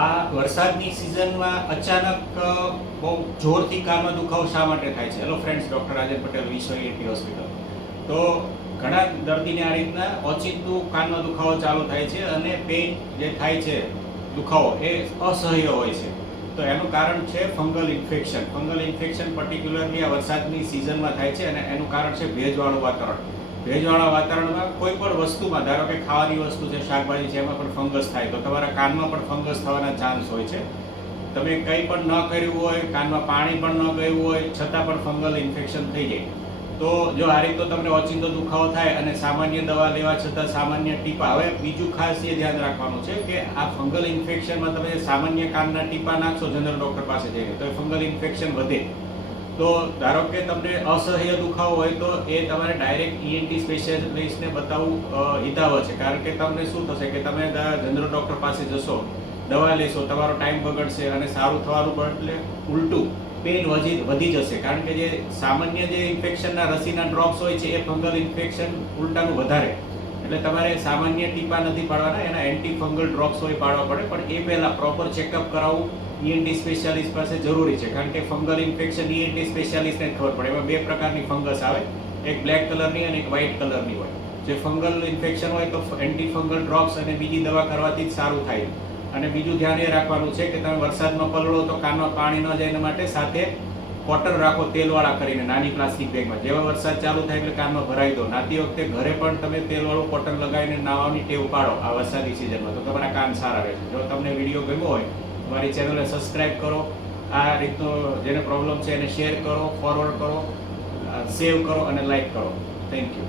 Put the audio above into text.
આ વરસાદની સિઝનમાં અચાનક બહુ જોરથી કાનમાં દુખાવો શા માટે થાય છે? હેલો ફ્રેન્ડ્સ, ડૉક્ટર રાજન પટેલ, વિશ્વ ENT હોસ્પિટલ. તો ઘણા દર્દીને આ રીતના ઓચિંતું કાનમાં દુખાવો ચાલુ થાય છે અને પેઇન જે થાય છે, દુખાવો એ અસહ્ય હોય છે. તો એનું કારણ છે fungal infection. Fungal infection particularly આ વરસાદની સિઝનમાં થાય છે અને એનું કારણ છે ભેજવાળું વાતાવરણ. ભેજવાળા વાતાવરણમાં કોઈ પણ વસ્તુમાં, ધારો કે ખાવાની વસ્તુ છે, શાકભાજી છે, એમાં પણ ફંગસ થાય તો તમારા કાનમાં પણ ફંગસ થવાના ચાન્સ હોય છે. તમે કંઈ પણ ન કર્યું હોય, કાનમાં પાણી પણ ન ગયું હોય, છતાં પણ ફંગલ ઇન્ફેક્શન થઈ જાય. તો જો આ રીતે તમને ઓચિંતો દુખાવો થાય અને સામાન્ય દવા લેવા છતાં સામાન્ય ટીપા, હવે બીજું ખાસ એ ધ્યાન રાખવાનું છે કે આ ફંગલ ઇન્ફેક્શનમાં તમે સામાન્ય કાનના ટીપા નાખશો જનરલ ડૉક્ટર પાસે જઈને તો એ ફંગલ ઇન્ફેક્શન વધે. તો ધારો કે તમને અસહ્ય દુખાવો હોય તો એ તમારે ડાયરેક્ટ ENT સ્પેશિયાલિસ્ટને બતાવવું હિતાવહ છે. કારણ કે તમને શું થશે કે તમે જનરલ ડૉક્ટર પાસે જશો, દવા લેશો, તમારો ટાઈમ બગડશે અને સારું થવાનું બદલે ઉલટું પેઇન વધી જશે. કારણ કે જે સામાન્ય જે ઇન્ફેક્શનના રસીના ડ્રોપ્સ હોય છે એ ફંગલ ઇન્ફેક્શન ઉલટાનું વધારે. એટલે તમારે સામાન્ય ટીપા નથી પાડવાના, એના એન્ટી ફંગલ ડ્રોપ્સ હોય પાડવા પડે. પણ એ પહેલાં પ્રોપર ચેકઅપ કરાવવું ENT સ્પેશિયાલિસ્ટ પાસે જરૂરી છે. કારણ કે ફંગલ ઇન્ફેક્શન ENT સ્પેશિયાલિસ્ટને જ ખબર પડે. એમાં બે પ્રકારની ફંગસ આવે, એક બ્લેક કલરની અને એક વ્હાઇટ કલરની હોય. જે ફંગલ ઇન્ફેક્શન હોય તો એન્ટી ફંગલ ડ્રોપ્સ અને બીજી દવા કરવાથી જ સારું થાય. અને બીજું ધ્યાન એ રાખવાનું છે કે તમે વરસાદમાં પલળો તો કાનમાં પાણી ન જાય એના માટે સાથે કોટન રાખો તેલવાળા કરીને નાની પ્લાસ્ટિક બેગમાં. જેવા વરસાદ ચાલુ થાય એટલે કાનમાં ભરાઈ દો. નાતી વખતે ઘરે પણ તમે તેલવાળું કોટન લગાવીને નાહવાની ટેવ પાડો આ વરસાદી સિઝનમાં, તો તમારા કાન સારા રહે છે. જો તમને વિડીયો ગમ્યો હોય મારી ચેનલને સબસ્ક્રાઇબ કરો, આ રીતનો જેને પ્રોબ્લેમ છે એને શેર કરો, ફોરવર્ડ કરો, સેવ કરો અને લાઈક કરો. Thank you.